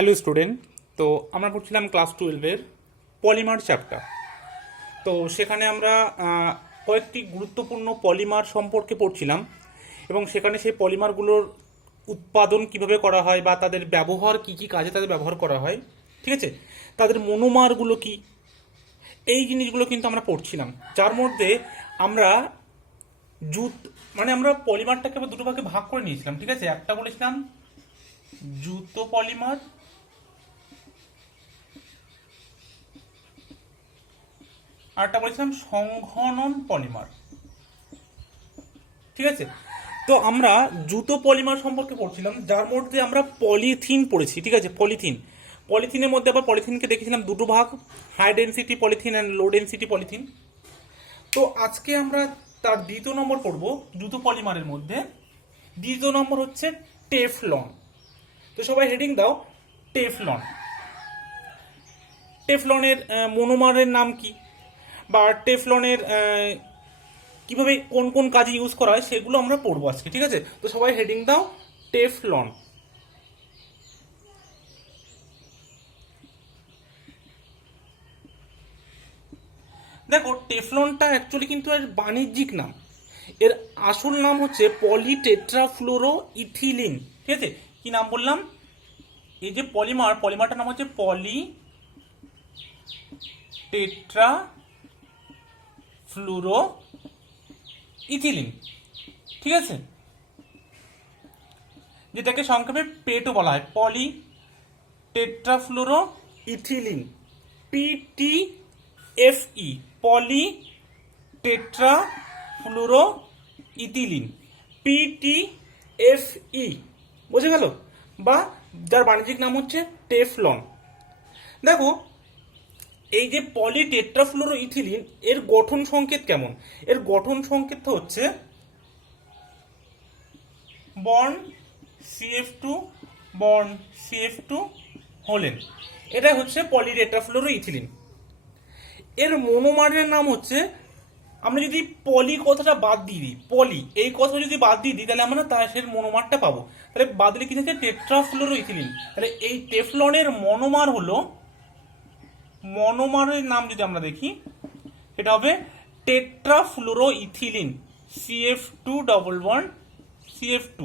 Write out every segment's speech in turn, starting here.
Hello student. তো আমরা পড়ছিলাম ক্লাস 12-এর পলিমার চ্যাপ্টার। তো সেখানে আমরা কয়েকটি গুরুত্বপূর্ণ পলিমার সম্পর্কে পড়ছিলাম এবং সেখানে সেই পলিমারগুলোর উৎপাদন কিভাবে করা হয় বা তাদের ব্যবহার কি কি কাজে তাদের ব্যবহার করা হয়, ঠিক আছে, তাদের মনোমারগুলো কি, এই জিনিসগুলো কিন্তু আমরা পড়ছিলাম। যার মধ্যে আমরা জুত মানে আমরা পলিমারটাকে আবার দুটো ভাগে ভাগ করে নিয়েছিলাম, ঠিক আছে। একটা বলেছিলাম জুতো পলিমার, আরটা বলেছিলাম সংঘনন পলিমার, ঠিক আছে। তো আমরা জুতো পলিমার সম্পর্কে পড়ছিলাম, যার মধ্যে আমরা পলিথিন পড়েছি, ঠিক আছে। পলিথিনের মধ্যে আবার পলিথিনকে দেখেছিলাম দুটো ভাগ, high density polythene and low density polythene. তো আজকে আমরা তার দ্বিতীয় নম্বর পড়ব জুতো পলিমারের মধ্যে। দ্বিতীয় নম্বর হচ্ছে টেফলন। তো সবাই হেডিং দাও, টেফলন। টেফলনের মনোমারের নাম কি, বা টেফলনের কিভাবে কোন কোন কাজে ইউজ করা হয় সেগুলো আমরা পড়বো আজকে, ঠিক আছে। তো সবাই হেডিং দাও, টেফলন। দেখো, টেফলনটা অ্যাকচুয়ালি কিন্তু এর বাণিজ্যিক নাম। এর আসল নাম হচ্ছে পলিটেট্রাফ্লুরো ইথিলিন, ঠিক আছে। কি নাম বললাম? এই যে পলিমারটার নাম হচ্ছে পলিটেট্রাফ্লুরো ইথিলিন, ঠিক আছে, যেটাকে সংক্ষেপে পেটও বলা হয়, পলি টেট্রাফ্লুরো ইথিলিন, PTFE, পলি টেট্রাফ্লুরো ইথিলিন, PTFE, বুঝে গেল? বা যার বাণিজ্যিক নাম হচ্ছে টেফলন। দেখো, এই যে পলি টেট্রাফ্লুরো ইথিলিন, এর গঠন সংকেত কেমন? এর গঠন সংকেত হচ্ছে bond CF2 bond CF2 Hollen. এটা হচ্ছে পলি টেট্রাফ্লুরো ইথিলিন। এর মনোমারের নাম হচ্ছে, আমরা যদি পলি কথাটা বাদ দিয়ে দিই, পলি এই কথা যদি বাদ দিয়ে দিই, তাহলে আমরা তার মনোমারটা পাবো। তাহলে বাদ দিলে কি থাকে? Tetrafluoro ethylene. তাহলে এই টেফলনের মনোমার হলো, মনোমারের নাম যদি আমরা দেখি, এটা হবে tetrafluoro ethylene, CF2 double bond CF2।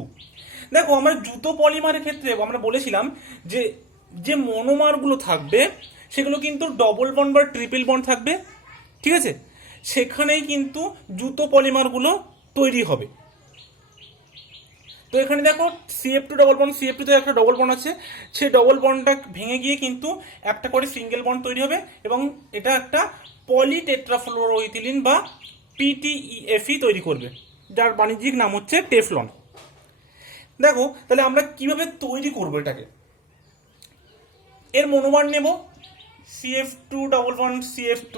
দেখো, আমরা জুতো পলিমারের ক্ষেত্রে আমরা বলেছিলাম যে যে মনোমারগুলো থাকবে সেগুলো কিন্তু ডবল বন্ড বা ট্রিপল বন্ড থাকবে, ঠিক আছে। সেখানেই কিন্তু জুতো পলিমারগুলো তৈরি হবে। তো এখানে দেখো, CF2 ডবল বন্ড, CF2 তে একটা ডবল বন্ড আছে, সেই ডবল বন্ডটা ভেঙে গিয়ে কিন্তু একটা করে সিঙ্গেল বন্ড তৈরি হবে এবং এটা একটা পলি টেট্রাফ্লুরোইথিলিন বা PTFE তৈরি করবে, যার বাণিজ্যিক নাম হচ্ছে টেফলন। দেখো, তাহলে আমরা কিভাবে তৈরি করব এটাকে। এর মনোমার নেব CF2 double bond CF2,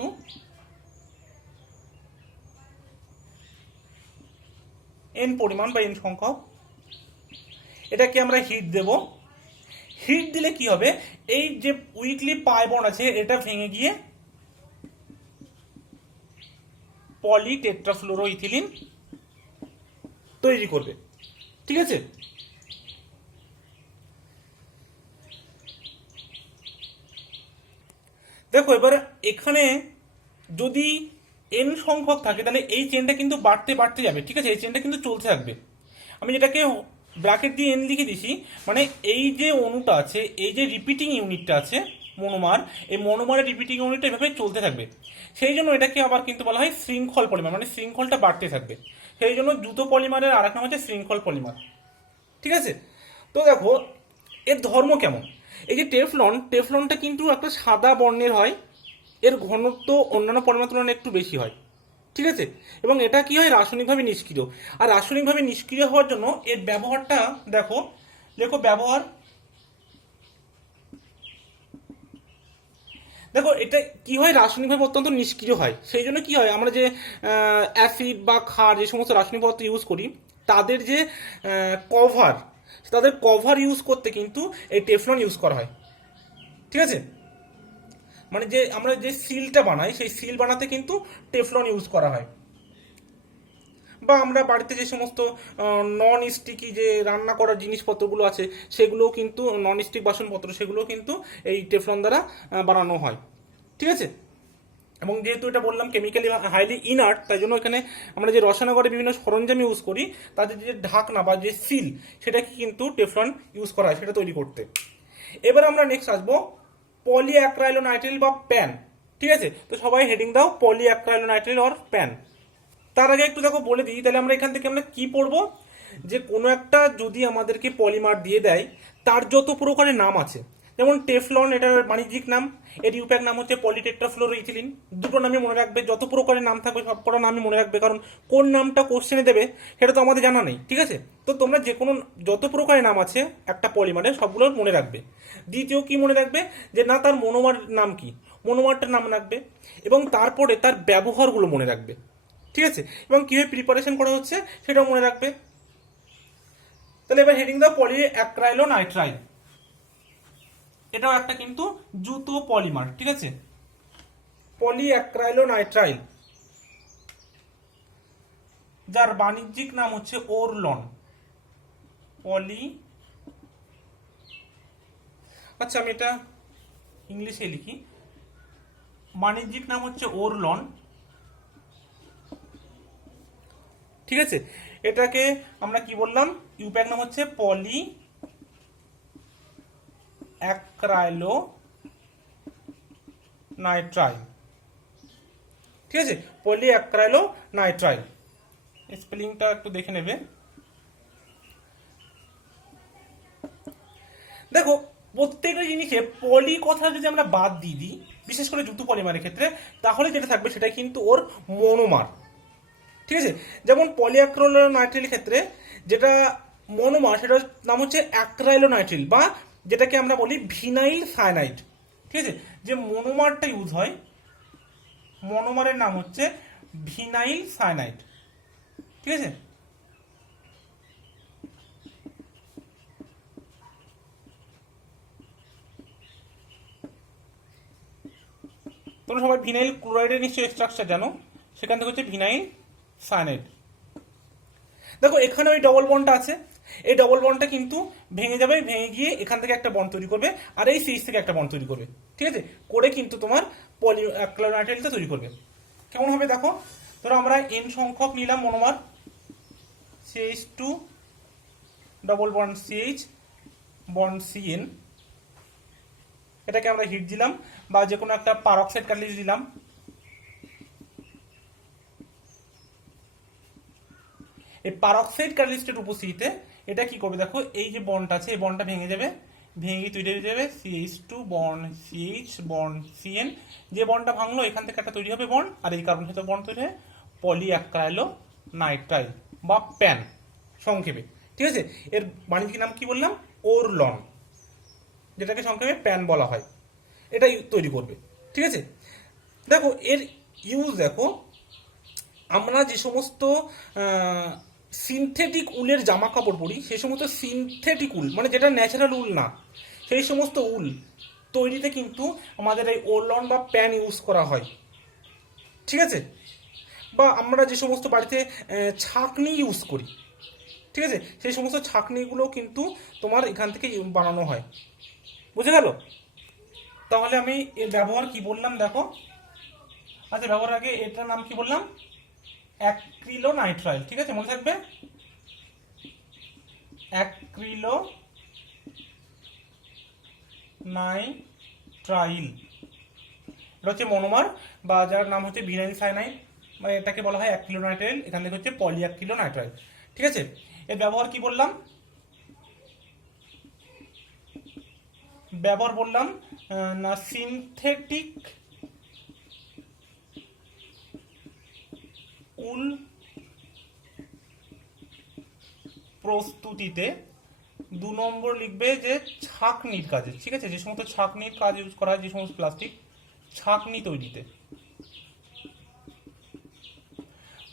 n পরিমাণ বা n সংখ্যক। এটাকে আমরা হিট দেব। হিট দিলে কি হবে? এই যে উইকলি পাই বন্ড আছে এটা ভেঙে গিয়ে পলি টেট্রাফ্লুরোইথিলিন তৈরি করবে, ঠিক আছে। দেখো, এবার এখানে যদি n সংখ্যক থাকে তাহলে এই চেনটা কিন্তু বাড়তে বাড়তে যাবে, ঠিক আছে। এই চেনটা কিন্তু চলতে থাকবে। আমি যেটাকে ব্র্যাকেট দিয়ে n লিখে দিছি, মানে এই যে অণুটা আছে, এই যে রিপিটিং ইউনিটটা আছে মনোমার, এই মনোমারের রিপিটিং ইউনিটটা এভাবে চলতে থাকবে। সেই জন্য এটাকে আবার কিন্তু বলা হয় শৃঙ্খল পলিমার, মানে শৃঙ্খলটা বাড়তে থাকবে। সেই জন্য জুতো পলিমারের আরেক নাম হচ্ছে শৃঙ্খল পলিমার, ঠিক আছে। তো দেখো, এর ধর্ম কেমন। এই যে টেফলনটা কিন্তু একটা সাদা বর্ণের হয়, এর ঘনত্ব অন্যান্য পলিমার তুলনায় একটু বেশি হয়, ঠিক আছে। এবং এটা কি হয়? রাসায়নিকভাবে নিষ্ক্রিয়। আর রাসায়নিকভাবে নিষ্ক্রিয় হওয়ার জন্য এর ব্যবহারটা দেখো, লেখো ব্যবহার। দেখো, এটা কি হয়? রাসায়নিকভাবে অত্যন্ত নিষ্ক্রিয় হয়। সেই জন্য কি হয়, আমরা যে অ্যাসিড বা ক্ষার যে সমস্ত রাসায়নিক পদার্থ ইউজ করি, তাদের যে কভার, তাদের কভার ইউজ করতে কিন্তু এই টেফলন ইউজ করা হয়, ঠিক আছে। মানে যে আমরা যে সিলটা বানাই, সেই সিল বানাতে কিন্তু টেফলন ইউজ করা হয়। বা আমরা বাড়িতে যে সমস্ত নন স্টিকি যে রান্না করার জিনিসপত্রগুলো আছে সেগুলোও কিন্তু, নন স্টিক বাসনপত্র সেগুলোও কিন্তু এই টেফলন দ্বারা বানানো হয়, ঠিক আছে। এবং যেহেতু এটা বললাম কেমিক্যালি হাইলি ইনার্ট, তাই জন্য এখানে আমরা যে রসায়নগরে বিভিন্ন সরঞ্জাম ইউজ করি তাদের যে ঢাকনা বা যে সিল সেটাকে কিন্তু টেফলন ইউজ করা হয় সেটা তৈরি করতে। এবার আমরা নেক্সট আসবো পলিঅ্যাক্রাইলোনাইট্রিল বা প্যান, ঠিক আছে। তো সবাই হেডিং দাও পলিঅ্যাক্রাইলোনাইট্রিল অর প্যান। তার আগে একটু দেখো বলে দিই, তাহলে আমরা এখান থেকে আমরা কি পড়বো, যে কোনো একটা যদি আমাদেরকে পলিমার দিয়ে দেয় তার যত প্রকারের নাম আছে, যেমন টেফলন এটার বাণিজ্যিক নাম, এর ইউপ্যাক নাম হচ্ছে পলিটেট্রাফ্লোরোইথিলিন, দুটো নামই মনে রাখবে, যত প্রকারের নাম থাকবে সব কটা নামই মনে রাখবে, কারণ কোন নামটা কোশ্চেনে দেবে সেটা তো আমাদের জানা নেই, ঠিক আছে। তো তোমরা যে কোনো যত প্রকারের নাম আছে একটা পলিমারের সবগুলো মনে রাখবে। দ্বিতীয় কি মনে রাখবে, যে না তার মনোমার নাম কি, মনোমারটার নাম রাখবে, এবং তারপরে তার ব্যবহারগুলো মনে রাখবে, ঠিক আছে, এবং কিভাবে প্রিপারেশন করা হচ্ছে সেটাও মনে রাখবে। তাহলে এবার হেডিং দাও পলিঅ্যাক্রাইলোনাইট্রাইল, এটাও একটা কিন্তু জুতো পলিমার, ঠিক আছে। পলিঅ্যাক্রাইলোনাইট্রাইল যার বাণিজ্যিক নাম হচ্ছে ওরলন, আচ্ছা আমি এটা ইংলিশে লিখি, বাণিজ্যিক নাম হচ্ছে ওরলন, ঠিক আছে। এটাকে আমরা কি বললাম, ইউপ্যাক নাম হচ্ছে পলিঅ্যাক্রাইলোনাইট্রাইল, ঠিক আছে, পলিঅ্যাক্রাইলোনাইট্রাইল। স্পেলিংটা একটু দেখে নেবে। দেখো প্রত্যেকটা জিনিসে পলি কথা যদি আমরা বাদ দিয়ে দিই, বিশেষ করে জুতো পলিমারের ক্ষেত্রে, তাহলে যেটা থাকবে সেটা কিন্তু ওর মনোমার, ঠিক আছে। যেমন পলিঅ্যাক্রাইলোনাইট্রিলের ক্ষেত্রে যেটা মনোমার সেটার নাম হচ্ছে অ্যাক্রাইলোনাইট্রিল, বা যেটাকে আমরা বলি ভিনাইল সায়ানাইড, ঠিক আছে। যে মনোমারটা ইউজ হয়, মনোমারের নাম হচ্ছে ভিনাইল সায়ানাইড, ঠিক আছে। তোমরা সবাই ভিনাইল ক্লোরাইডের নিশ্চয়ই স্ট্রাকচার জানো, সেখান থেকে হচ্ছে ভিনাইল সায়ানাইড। দেখো এখানে ওই ডবল বন্ডটা আছে, এই ডবল বন্ডটা কিন্তু ভেঙে যাবে, ভেঙে গিয়ে এখান থেকে একটা বন্ড তৈরি করবে, আর এই সিরিজ থেকে একটা বন্ড তৈরি করবে, ঠিক আছে, করে কিন্তু তোমার পলিঅ্যাক্রাইলোনাইট্রাইলটা তৈরি করবে। কেমন হবে দেখো, ধরো আমরা এন সংখ্যক নিলাম monomer, CH2 double bond CH bond CN, এটাকে আমরা হিট দিলাম, বা যে কোনো একটা পারক্সাইড ক্যাটালিস্ট দিলাম, এই পারক্সাইড ক্যাটালিস্টের উপস্থিতিতে এটা কি করবে দেখো, এই যে বন্ড আছে এই বন্ডটা ভেঙে যাবে, ভেঙে তৈরি হয়ে যাবে CH2 bond CH bond CN, যে বন্ডটা ভাঙলো এখান থেকে একটা তৈরি হবে বন্ড, আর এই কার্বনের সাথে বন্ড তৈরি হয় পলিঅ্যাক্রাইলোনাইট্রাইল বা প্যান সংক্ষেপে, ঠিক আছে। এর বাণিজ্যিক নাম কি বললাম, ওরলন, যেটাকে সংক্ষেপে প্যান বলা হয়, এটা তৈরি করবে, ঠিক আছে। দেখো এর ইউজ দেখো, আমরা যে সমস্ত সিনথেটিক উলের জামা কাপড় পরি, সেই সমস্ত সিনথেটিক উল মানে যেটা ন্যাচারাল উল না, সেই সমস্ত উল তৈরিতে কিন্তু আমাদের এই ওরলন বা প্যান ইউজ করা হয়, ঠিক আছে। বা আমরা যে সমস্ত বাড়িতে ছাঁকনি ইউজ করি, ঠিক আছে, সেই সমস্ত ছাঁকনিগুলো কিন্তু তোমার এখান থেকে বানানো হয়, বুঝে গেল। তাহলে আমি এর ব্যবহার কি বললাম দেখো, আচ্ছা ব্যবহার আগে এটার নাম কি বললাম, অ্যাক্রিলোনাইট্রাইল, ঠিক আছে, মনে থাকবে অ্যাক্রিলোনাইট্রাইল, এটা হচ্ছে মনোমার, বা যার নাম হচ্ছে ভিনাইল সায়ানাইড, মানে এটাকে বলা হয় অ্যাক্রিলোনাইট্রাইল, এখান থেকে হচ্ছে পলিঅ্যাক্রিলোনাইট্রাইল, ঠিক আছে। এর ব্যবহার কি বললাম, ব্যবহার বললাম না সিনথেটিক উল প্রস্তুতিতে, 2 নম্বর লিখবে যে ছাঁকনির কাজে, ঠিক আছে, যে সমস্ত ছাঁকনির কাজ ইউজ করা হয়, যে সমস্ত প্লাস্টিক ছাঁকনি তৈরিতে,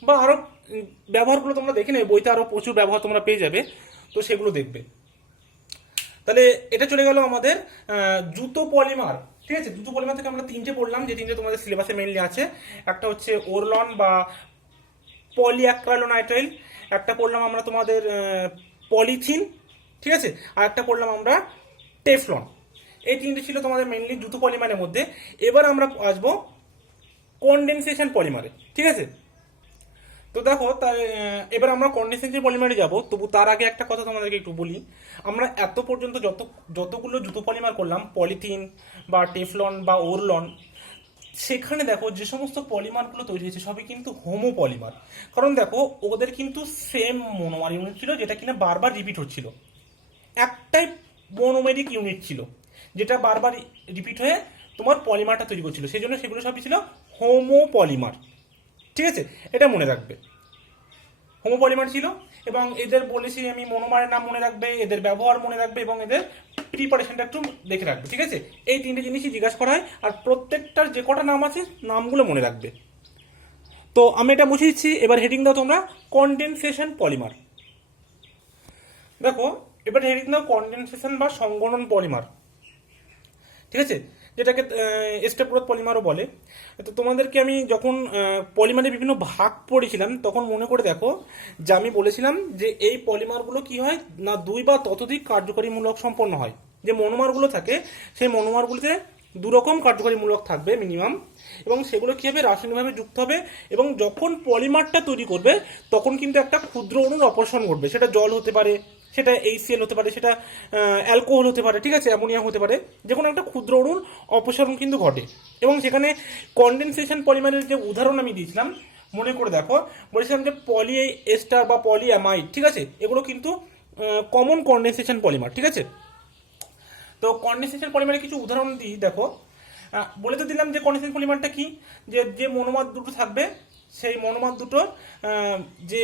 বা আরো ব্যবহারগুলো তোমরা দেখে নেবে, বইতে আরো প্রচুর ব্যবহার তোমরা পেয়ে যাবে, তো সেগুলো দেখবে। তাহলে এটা চলে গেল আমাদের জুতো পলিমার, ঠিক আছে। জুতো পলিমার থেকে আমরা 3টে পড়লাম, যে 3টে তোমাদের সিলেবাসে মেইনলি আছে, একটা হচ্ছে ওরলন বা পলিঅ্যাক্রাইলোনাইট্রাইল, একটা পড়লাম আমরা তোমাদের পলিথিন, ঠিক আছে, আর একটা পড়লাম আমরা টেফলন। এই তিনটে ছিল তোমাদের মেইনলি জুতো পলিমারের মধ্যে। এবার আমরা আসবো কনডেনসেশন পলিমারে, ঠিক আছে। তো দেখো তার এবার আমরা কন্ডেনসেশন পলিমারে যাব, তবু তার আগে একটা কথা তোমাদেরকে একটু বলি। আমরা এত পর্যন্ত যতগুলো জুতো পলিমার করলাম, পলিথিন বা টেফলন বা ওরলন, সেখানে দেখো যে সমস্ত পলিমারগুলো তৈরি হয়েছে সবই কিন্তু হোমো পলিমার। কারণ দেখো ওদের কিন্তু সেম মনোমার ইউনিট ছিল, যেটা কিনা বারবার রিপিট হচ্ছিল। একটাই মনোমেরিক ইউনিট ছিল যেটা বারবার রিপিট হয়ে তোমার পলিমারটা তৈরি করছিল, সেই জন্য সেগুলো সবই ছিল হোমো পলিমার, ঠিক আছে। এটা মনে রাখবে, হোমো পলিমার ছিল। এবং এদের বলেছি আমি মনোমারের নাম মনে রাখবে, এদের ব্যবহার মনে রাখবে এবং এদের প্রিপারেশনটা একটু দেখে রাখবে, ঠিক আছে। এই তিনটে জিনিসই জিজ্ঞাসা করা হয়, আর প্রত্যেকটার যে কটা নাম আছে নামগুলো মনে রাখবে। তো আমি এটা মুছে দিচ্ছি, এবার হেডিং দাও তোমরা কনডেনসেশন পলিমার। দেখো এবার হেডিং দাও কনডেনসেশন বা সংগঠন পলিমার, ঠিক আছে, যেটাকে স্টেপ গ্রোথ পলিমারও বলে। তো তোমাদেরকে আমি যখন পলিমারের বিভিন্ন ভাগ পড়েছিলাম তখন মনে করে দেখো যে আমি বলেছিলাম যে এই পলিমারগুলো কি হয় না, দুই বা ততোধিক কার্যকরীমূলক সম্পন্ন হয়। যে মনোমারগুলো থাকে সেই মনোমারগুলিতে দুরকম কার্যকরীমূলক থাকবে মিনিমাম, এবং সেগুলো কী হবে রাসায়নিকভাবে যুক্ত হবে, এবং যখন পলিমারটা তৈরি করবে তখন কিন্তু একটা ক্ষুদ্র অণুর অপসারণ ঘটবে। সেটা জল হতে পারে, সেটা HCl হতে পারে, সেটা অ্যালকোহল হতে পারে, ঠিক আছে, অ্যামোনিয়া হতে পারে, যে কোনো একটা ক্ষুদ্র অণুর অপসারণ কিন্তু ঘটে। এবং সেখানে কনডেনসেশন পলিমারের যে উদাহরণ আমি দিয়েছিলাম মনে করে দেখো, বলেছিলাম যে পলি এস্টার বা পলিঅ্যামাইড, ঠিক আছে, এগুলো কিন্তু কমন কনডেনসেশন পলিমার, ঠিক আছে। তো কনডেনসেশন পলিমারে কিছু উদাহরণ দিই, দেখো বলে তো দিলাম যে কনডেনসেশন পলিমারটা কি, যে যে মনোমার দুটো থাকবে সেই মনোমার দুটোর যে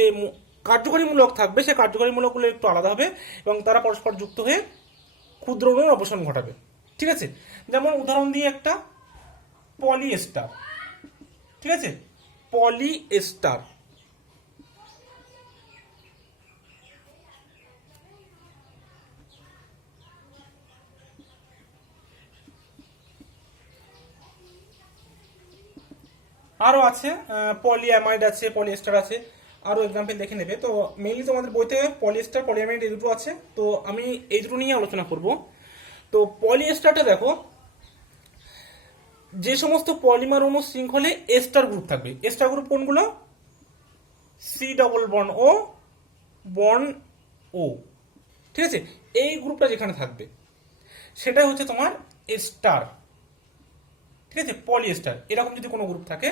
কার্যকরীমূলক থাকবে সেই কার্যকরীমূলকগুলো একটু আলাদা হবে এবং তারা পরস্পর যুক্ত হয়ে ক্ষুদ্র অণুর অপসারণ ঘটাবে, ঠিক আছে। যেমন উদাহরণ দিয়ে একটা পলিএস্টার, ঠিক আছে, পলিএস্টার। আরও আছে পলিঅ্যামাইড আছে, পলিএস্টার আছে, আরও এক্সাম্পল দেখে নেবে। তো মেইনলি তোমাদের বইতে পলিএস্টার পলিঅ্যামাইড এই দুটো আছে, তো আমি এই দুটো নিয়ে আলোচনা করব। তো পলিএস্টারটা দেখো, যে সমস্ত পলিমার অণু শৃঙ্খলে এস্টার গ্রুপ থাকবে। এস্টার গ্রুপ কোনগুলো? C double bond O, bond ও, ঠিক আছে, এই গ্রুপটা যেখানে থাকবে সেটা হচ্ছে তোমার এস্টার, ঠিক আছে, পলিএস্টার। এরকম যদি কোনো গ্রুপ থাকে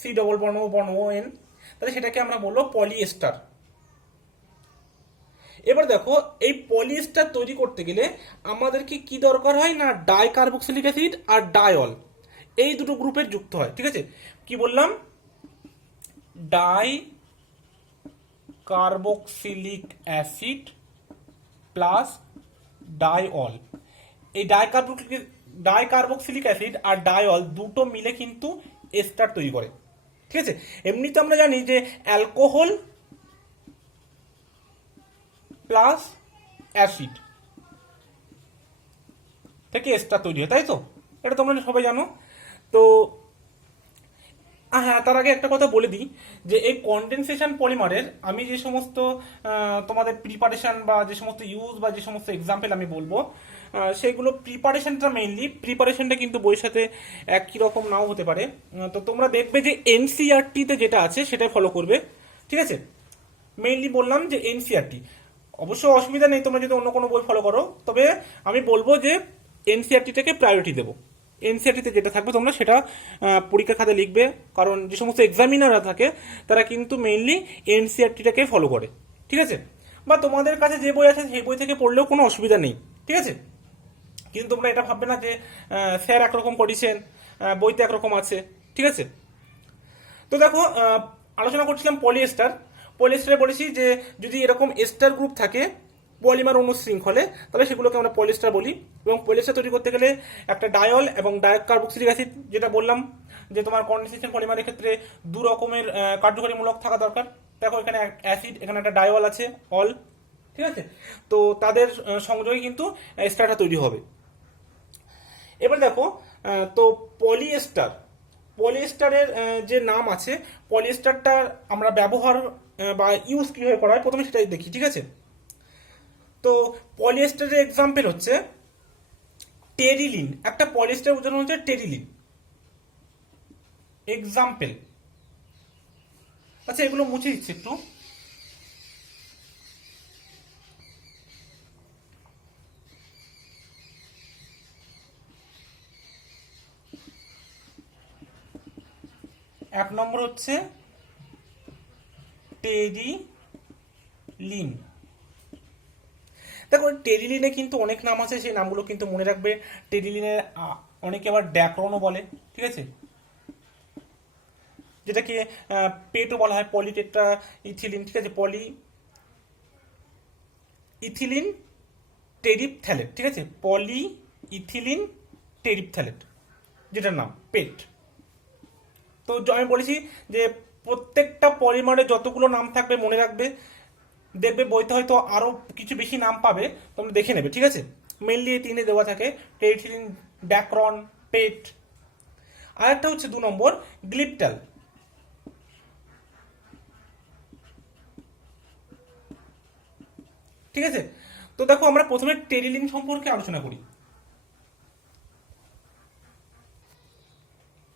C double bond O N, তাহলে সেটাকে আমরা বলবো পলিএস্টার। এবার দেখো এই পলিএস্টার তৈরি করতে গেলে আমাদেরকে কি দরকার হয় না, ডাইকার্বক্সিলিক অ্যাসিড আর ডায়ল, এই দুটো গ্রুপের যুক্ত হয়, ঠিক আছে। কি বললাম? Die carboxylic acid plus dial. এই ডাইকার্বক্সিলিক অ্যাসিড আর ডায়ল দুটো মিলে কিন্তু এস্টার তৈরি করে, ঠিক আছে। এমনিতে আমরা জানি যে অ্যালকোহল প্লাস অ্যাসিড থেকে এস্টার তৈরি হয়, তাই তো? এটা তোমরা সবাই জানো। তো হ্যাঁ, তার আগে একটা কথা বলে দিই যে এই কনডেনসেশন পলিমারের আমি যে সমস্ত তোমাদের প্রিপারেশন বা যে সমস্ত ইউজ বা যে সমস্ত এক্সাম্পল আমি বলবো সেগুলো প্রিপারেশনটা কিন্তু বইয়ের সাথে একই রকম নাও হতে পারে। তো তোমরা দেখবে যে এনসিইআরটিতে যেটা আছে সেটাই ফলো করবে, ঠিক আছে। মেইনলি বললাম যে এনসিইআরটি, অবশ্য অসুবিধা নেই তোমরা যদি অন্য কোনো বই ফলো করো, তবে আমি বলবো যে এনসিইআরটিটাকে প্রায়োরিটি দেবো। এনসিইআরটিতে যেটা থাকবে তোমরা সেটা পরীক্ষা খাতে লিখবে, কারণ যে সমস্ত এক্সামিনাররা থাকে তারা কিন্তু মেইনলি এনসিইআরটিটাকে ফলো করে, ঠিক আছে। বা তোমাদের কাছে যে বই আছে সেই বই থেকে পড়লেও কোনো অসুবিধা নেই, ঠিক আছে। কিন্তু তোমরা এটা ভাববে না যে স্যার একরকম করেছেন বইতে একরকম আছে, ঠিক আছে। তো দেখো আলোচনা করছিলাম পলিএস্টারে বলেছি যে যদি এরকম এস্টার গ্রুপ থাকে পলিমার অণু শৃঙ্খলে তাহলে সেগুলোকে আমরা পলিএস্টার বলি। এবং পলিএস্টার তৈরি করতে গেলে একটা ডায়ল এবং ডাইকার্বক্সিলিক অ্যাসিড, যেটা বললাম যে তোমার কনডেনসেশন পলিমারের ক্ষেত্রে দু রকমের কার্যকরীমূলক থাকা দরকার। দেখো এখানে অ্যাসিড, এখানে একটা ডায়ল আছে, অল, ঠিক আছে। তো তাদের সংযোগে কিন্তু এস্টারটা তৈরি হবে। এবার দেখো তো পলিএস্টার পলিয়েস্টারের যে নাম আছে, পলিয়েস্টারটার আমরা ব্যবহার বা ইউজ কিভাবে করা হয় প্রথমে সেটাই দেখি, ঠিক আছে। তো পলিয়েস্টারের এক্সাম্পল হচ্ছে টেরিলিন, একটা পলিয়েস্টার উদাহরণ হচ্ছে টেরিলিন এক্সাম্পল। আচ্ছা এগুলো মুছে দিচ্ছি একটু। এক নম্বর হচ্ছে টেরিলিন। দেখো টেরিলিনে কিন্তু অনেক নাম আছে, সেই নামগুলো কিন্তু মনে রাখবে। টেরিলিনের অনেকে আবার ড্যাক্রনও বলে, ঠিক আছে, যেটাকে পেটও বলা হয়, পলিটেট্রা ইথিলিন, ঠিক আছে, পলি ইথিলিন টেরিপথ্যালেট, ঠিক আছে, পলি ইথিলিন টেরিপথ্যালেট যেটার নাম পেট। তো আমি বলেছি যে প্রত্যেকটা পলিমারে যতগুলো নাম থাকবে মনে রাখবে, দেখবে বইতে হয়তো আরো কিছু বেশি নাম পাবে, তোমরা দেখে নেবে, ঠিক আছে। মেনলি এই তিনে দেওয়া থাকে, টেরিথিলিন, ড্যাক্রন, পেট। আর একটা হচ্ছে 2 নম্বর গ্লিপটাল। ঠিক আছে, তো দেখো আমরা প্রথমে টেরিলিন সম্পর্কে আলোচনা করি।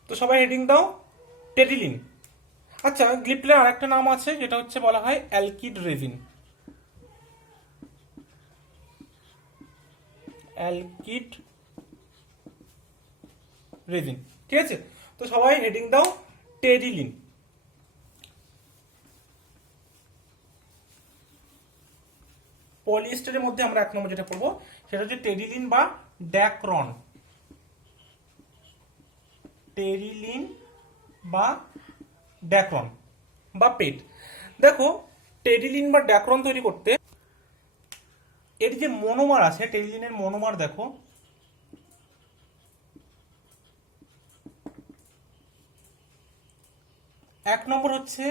তো সবাই হেডিং দাও টেরিলিন। আচ্ছা গ্লিপটালের আর একটা নাম আছে, যেটা হচ্ছে বলা হয় অ্যালকিড রেজিন। অ্যালকিড রেজিন, ঠিক আছে। তো সবাই হেডিং দাও টেরিলিন। পলিয়েস্টারের মধ্যে আমরা 1 নম্বর যেটা পড়বো সেটা হচ্ছে টেরিলিন বা ড্যাক্রন। টেরিলিন বা ড্যাক্রন বা পেট। দেখো টেরিলিন বা ড্যাক্রন তৈরি করতে এর যে মনোমার আছে, টেরিলিনের মনোমার দেখো, এক নম্বর হচ্ছে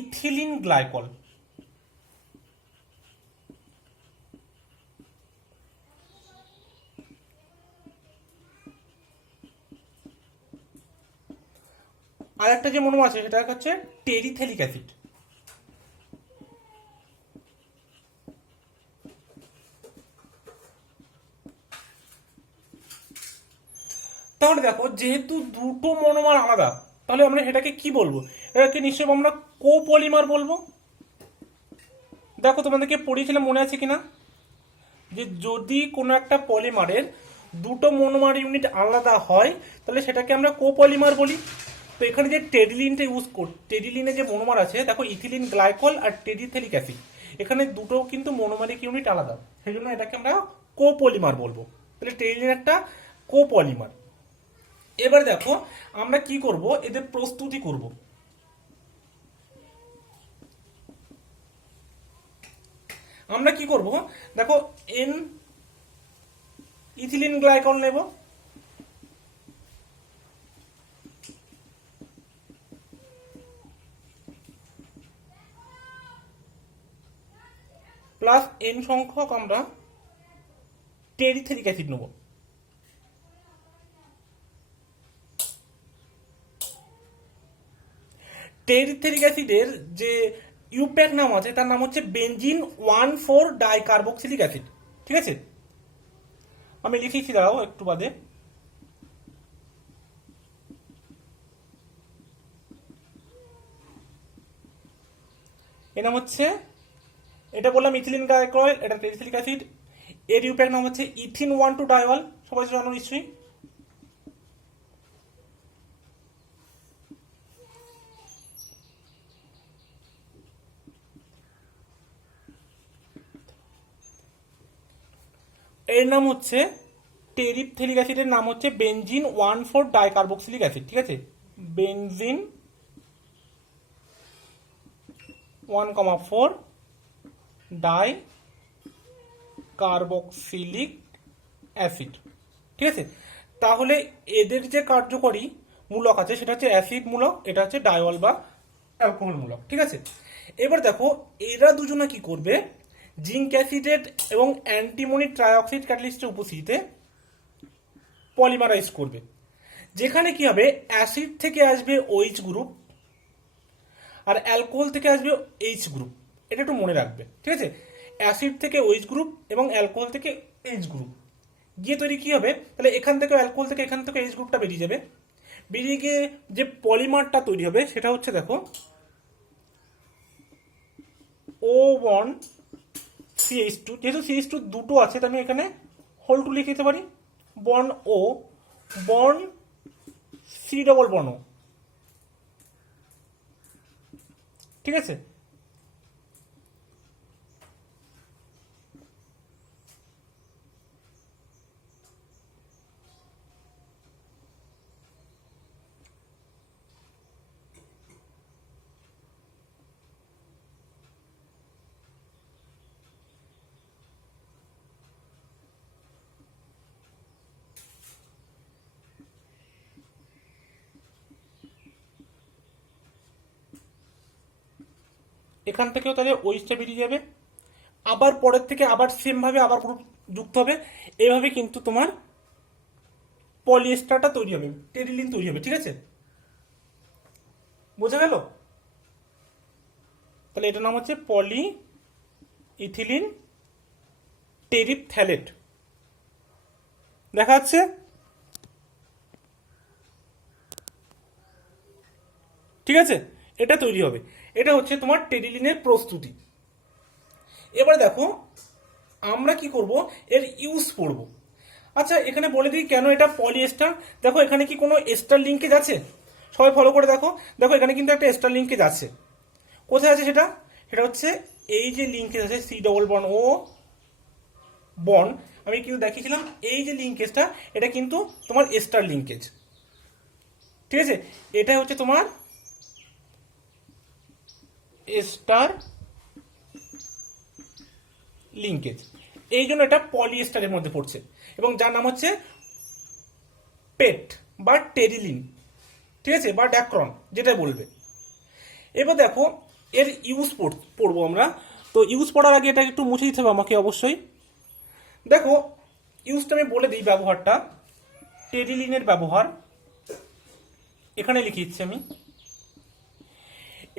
ইথিলিন গ্লাইকল। আর একটা যে মনোমার আছে সেটা হচ্ছে টেরিথেলিক অ্যাসিড। তাহলে দেখো যেহেতু দুটো মনোমার আলাদা, তাহলে আমরা সেটাকে কি বলবো? এটাকে নিশ্চয়ই আমরা কোপলিমার বলবো। দেখো তোমাদেরকে পড়িয়েছিলাম, মনে আছে কিনা, যে যদি কোনো একটা পলিমারের দুটো মনোমার ইউনিট আলাদা হয় তাহলে সেটাকে আমরা কোপলিমার বলি। তো এখানে যে টেরিলিনটা ইউজ টেরিলিনে যে মনোমার আছে দেখো, ইথিলিন গ্লাইকল আর টেরিথেলিক অ্যাসিড, এখানে দুটো কিন্তু মনোমারিক ইউনিট আলাদা, সেই জন্য এটাকে আমরা কোপলিমার বলবো। তাহলে টেরিলিন একটা কোপলিমার। এবার দেখো আমরা কি করব, এদের প্রস্তুতি করব। আমরা কি করব দেখো, এন ইথিলিন গ্লাইকল নেব, প্লাস এন সংখ্যক আমরা টেরিথেলিক অ্যাসিড নেব। টেরিথেলিক অ্যাসিডের যে ইউপ্যাক নাম আছে তার নাম হচ্ছে বেনজিন 1,4-ডাইকার্বক্সিলিক অ্যাসিড, ঠিক আছে। আমি লিখেছি, দাঁড়াও একটু বাদে। এর নাম হচ্ছে, এটা বললাম ইথিলিন গ্লাইকল, এটা টেরিথেলিক অ্যাসিড। এর ইউপ্যাক নাম হচ্ছে ইথিন 1,2-ডাইওয়াল, সবাই জানো নিশ্চয়ই। এর নাম হচ্ছে টেরিথেলিক অ্যাসিডের নাম হচ্ছে বেনজিন 1,4-ডাইকার্বক্সিলিক অ্যাসিড, ঠিক আছে, বেনজিন 1,4 ডাই কার্বক্সিলিক অ্যাসিড, ঠিক আছে। তাহলে এদের যে কার্যকরী মূলক আছে সেটা হচ্ছে অ্যাসিড মূলক, এটা হচ্ছে ডাইওয়াল বা অ্যালকোহল মূলক, ঠিক আছে। এবার দেখো এরা দুজনে কি করবে, জিঙ্ক অ্যাসিডেট এবং অ্যান্টিমনি ট্রাইঅক্সাইড ক্যাটালিস্টের উপস্থিতিতে পলিমারাইজ করবে। যেখানে কি হবে, অ্যাসিড থেকে আসবে OH গ্রুপ আর অ্যালকোহল থেকে আসবে H গ্রুপ। এটা একটু মনে রাখবে, ঠিক আছে? অ্যাসিড থেকে OH গ্রুপ এবং অ্যালকোহল থেকে H গ্রুপ গিয়ে তৈরি কি হবে, তাহলে এখান থেকে অ্যালকোহল থেকে এখান থেকে H গ্রুপটা বেরিয়ে যাবে। বেরিয়ে গিয়ে যে পলিমারটা তৈরি হবে সেটা হচ্ছে দেখো O1 CH2, যেহেতু CH2 দুটো আছে তাই আমি এখানে হোল টু লিখে দিতে পারি, bond O bond C double bond O, ঠিক আছে? এখান থেকেও তাহলে ওইচটা বেরিয়ে যাবে, আবার পরের থেকে আবার সেম ভাবে আবার গ্রুপ যুক্ত হবে। এইভাবে কিন্তু তোমার পলিএস্টারটা তৈরি হবে, টেরিলিন তৈরি হবে, ঠিক আছে? বোঝা গেল? তাহলে এটার নাম হচ্ছে পলি ইথিলিন টেরিপথ্যালেট। দেখা যাচ্ছে? ঠিক আছে, এটা তৈরি হবে। এটা হচ্ছে তোমার টেরিলিনের প্রস্তুতি। এবারে দেখো আমরা কি করব, এর ইউজ পড়ব। আচ্ছা এখানে বলে দিই কেন এটা পলিএস্টার। দেখো এখানে কি কোনো এস্টার লিঙ্কেজ আছে? সবাই ফলো করে দেখো, দেখো এখানে কিন্তু একটা এস্টার লিঙ্কেজ আছে। কোথায় আছে সেটা? সেটা হচ্ছে এই যে লিঙ্কেজ আছে C double bond O bond, আমি কিন্তু দেখিয়েছিলাম এই যে লিঙ্কেজটা, এটা কিন্তু তোমার এস্টার লিঙ্কেজ, ঠিক আছে? এটা হচ্ছে তোমার এস্টার লিঙ্কেজ, এই জন্য এটা পলিএস্টারের মধ্যে পড়ছে এবং যার নাম হচ্ছে পেট বা টেরিলিন, ঠিক আছে, বা ড্যাক্রন যেটা বলবে। এবার দেখো এর ইউজ পড়বো আমরা। তো ইউজ পড়ার আগে এটা একটু মুছে দিতে হবে আমাকে অবশ্যই। দেখো ইউজটা আমি বলে দিই, ব্যবহারটা টেরিলিনের ব্যবহার এখানে লিখে দিচ্ছি আমি।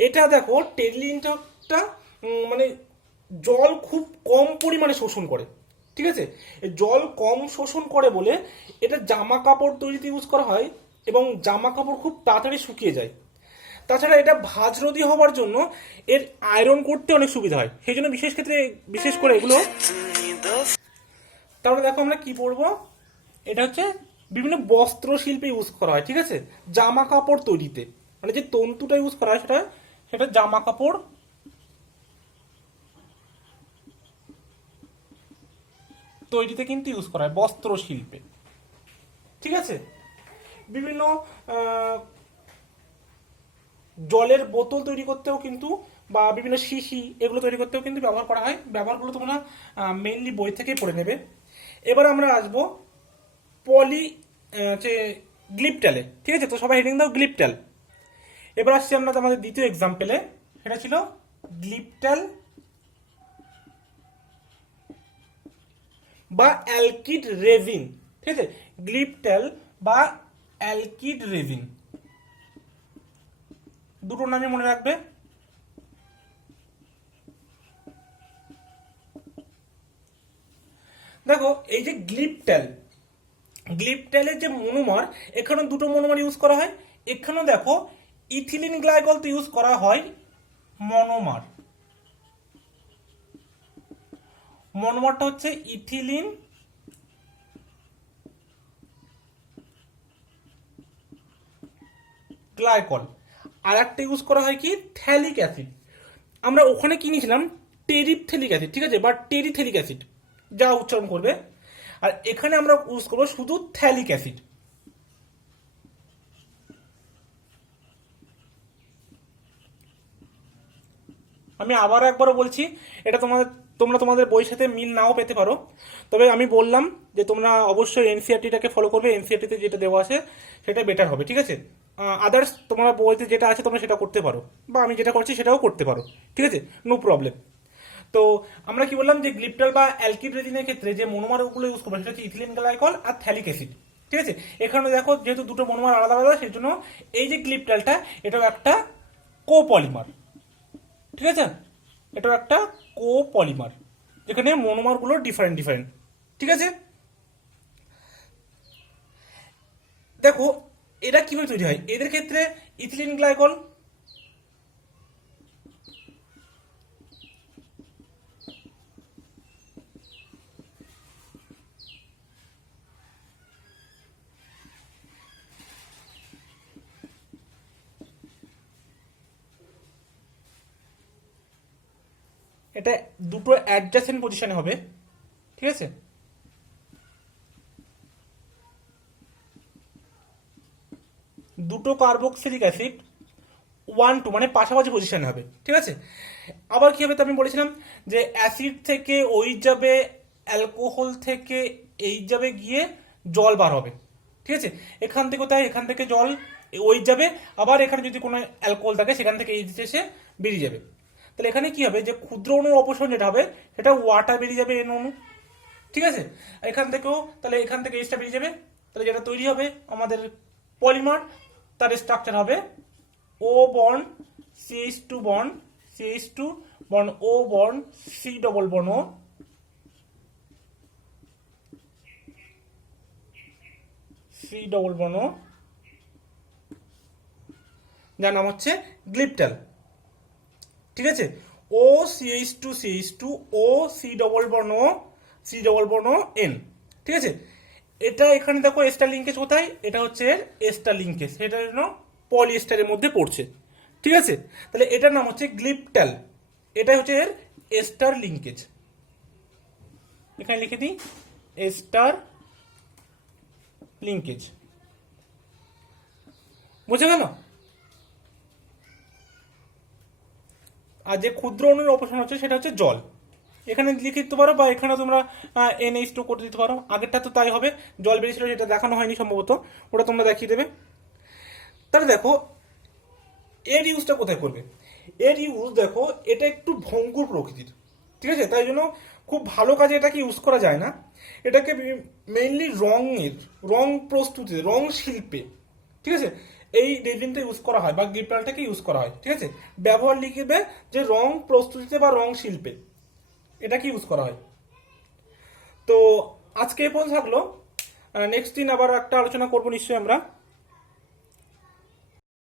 এটা দেখো টেরিলিনটা মানে জল খুব কম পরিমাণে শোষণ করে, ঠিক আছে? জল কম শোষণ করে বলে এটা জামা কাপড় তৈরিতে ইউজ করা হয় এবং জামা কাপড় খুব তাড়াতাড়ি শুকিয়ে যায়। তাছাড়া এটা ভাঁজরোধী হওয়ার জন্য এর আয়রন করতে অনেক সুবিধা হয়, সেই জন্য বিশেষ করে এগুলো। তাহলে দেখো আমরা কি পড়বো, এটা হচ্ছে বিভিন্ন বস্ত্র শিল্পে ইউজ করা হয়, ঠিক আছে? জামা কাপড় তৈরিতে, মানে যে তন্তুটা ইউজ করা হয় সেটা সেটা জামা কাপড় তৈরিতে কিন্তু ইউজ করা হয়, বস্ত্র শিল্পে, ঠিক আছে? বিভিন্ন জলের বোতল তৈরি করতেও কিন্তু, বা বিভিন্ন শিশি এগুলো তৈরি করতেও কিন্তু ব্যবহার করা হয়। ব্যবহারগুলো তোমরা মেইনলি বই থেকেই পড়ে নেবে। এবার আমরা আসবো পলি হচ্ছে গ্লিপট্যালে, ঠিক আছে? তো সবাই হেডিং দাও গ্লিপট্যাল। এবার আসছি আমরা আমাদের দ্বিতীয় এক্সাম্পলে, সেটা ছিল গ্লিপট্যাল বা অ্যালকিড রেজিন, ঠিক আছে? গ্লিপট্যাল বা অ্যালকিড রেজিন দুটো নামই মনে রাখবে। দেখো এই যে গ্লিপট্যালের যে মনোমার, এখানে দুটো মনোমার ইউজ করা হয়। এখানেও দেখো ইথিলিন গ্লাইকল তো ইউজ করা হয় মনোমার। মনোমারটা হচ্ছে ইথিলিন গ্লাইকল। আর একটা ইউজ করা হয় কি, থ্যালিক অ্যাসিড। আমরা ওখানে কি নিয়েছিলাম, টেরিপথ্যালিক অ্যাসিড, ঠিক আছে, বা টেরিথ্যালিক অ্যাসিড যা উচ্চারণ করবে। আর এখানে আমরা ইউজ করবো শুধু থ্যালিক অ্যাসিড। আমি আবার একবারও বলছি, এটা তোমরা তোমাদের বইয়ের সাথে মিল নাও পেতে পারো, তবে আমি বললাম যে তোমরা অবশ্যই এনসিইআরটিটাকে ফলো করবে। এনসিইআরটিতে যেটা দেওয়া আছে সেটা বেটার হবে, ঠিক আছে? আদার্স তোমার বইতে যেটা আছে তোমরা সেটা করতে পারো, বা আমি যেটা করছি সেটাও করতে পারো, ঠিক আছে, নো প্রবলেম। তো আমরা কি বললাম যে গ্লিপট্যাল বা অ্যালকিড রেজিনের ক্ষেত্রে যে মনোমারগুলো ইউজ করবে সেটা হচ্ছে ইথিলিন গ্লাইকল আর থ্যালিক অ্যাসিড। ঠিক আছে, এখানে দেখো যেহেতু দুটো মনোমার আলাদা আলাদা, সেই জন্য এই যে গ্লিপটালটা এটাও একটা কোপলিমার। ঠিক আছে, এটাও একটা কোপলিমার, যেখানে মনোমারগুলো ডিফারেন্ট ডিফারেন্ট। ঠিক আছে, দেখো এরা কিভাবে তৈরি হয়। এদের ক্ষেত্রে ইথিলিন গ্লাইকল, এটা দুটো অ্যাডজাসেন্ট পজিশনে হবে। ঠিক আছে, দুটো কার্বক্সিলিক অ্যাসিড 1 2 মানে পাশাপাশি পজিশনে হবে। ঠিক আছে, আবার কি হবে তো আমি বলেছিলাম যে অ্যাসিড থেকে ওই যাবে, অ্যালকোহল থেকে এই যাবে, গিয়ে জল বার হবে। ঠিক আছে, এখান থেকে তাই এখান থেকে জল ওই যাবে, আবার এখানে যদি কোনো অ্যালকোহল থাকে সেখান থেকে এই দিতে এসে বেরিয়ে যাবে। তাহলে এখানে কি হবে, যে ক্ষুদ্র অণুর অপসারণ যেটা হবে সেটা ওয়াটার বেরিয়ে যাবে, এন অণু। ঠিক আছে, এখান থেকেও তাহলে এখান থেকে এইচটা বেরিয়ে যাবে, তাহলে যেটা তৈরি হবে আমাদের পলিমার, তার স্ট্রাকচার হবে O bond CH2 bond CH2 bond O bond C double bond O, C double bond O, যার নাম হচ্ছে গ্লিপটাল। ঠিক আছে, O CH2 O C double bond O, C double bond O N। ঠিক আছে, এটা এখানে দেখো এস্টার লিঙ্কেজ কোথায়, এটা হচ্ছে এস্টার লিঙ্কেজ, এটা জন্য পলিএস্টারের মধ্যে পড়ছে। ঠিক আছে, তাহলে এটার নাম হচ্ছে গ্লিপটাল, এটা হচ্ছে এর এস্টার লিঙ্কেজ। এখানে লিখে দিই এস্টার লিঙ্কেজ, বুঝে গেল। আর যে ক্ষুদ্র অণুর অপসারণ হচ্ছে সেটা হচ্ছে জল, এখানে লিখে দিতে পারো বা এখানে তোমরা NH2 করে দিতে পারো। আগেরটা তো তাই হবে, জল বেরিয়েছিল সেটা দেখানো হয়নি সম্ভবত, ওটা তোমরা দেখিয়ে দেবে। তাহলে দেখো এর ইউজটা কোথায় করবে। এর ইউজ দেখো, এটা একটু ভঙ্গুর প্রকৃতির। ঠিক আছে, তাই জন্য খুব ভালো কাজে এটাকে ইউজ করা যায় না। এটাকে মেইনলি রং প্রস্তুতিতে, রং শিল্পে, ঠিক আছে, এই রেজিনটা ইউজ করা হয় বা গ্লিপটালটাকে ইউজ করা হয়। ঠিক আছে, ব্যবহার লিখবে যে রং প্রস্তুতিতে বা রং শিল্পে এটাকে ইউজ করা হয়। তো আজকে এই পর্যন্ত থাকলো, নেক্সট দিন আবার একটা আলোচনা করবো নিশ্চয়ই আমরা।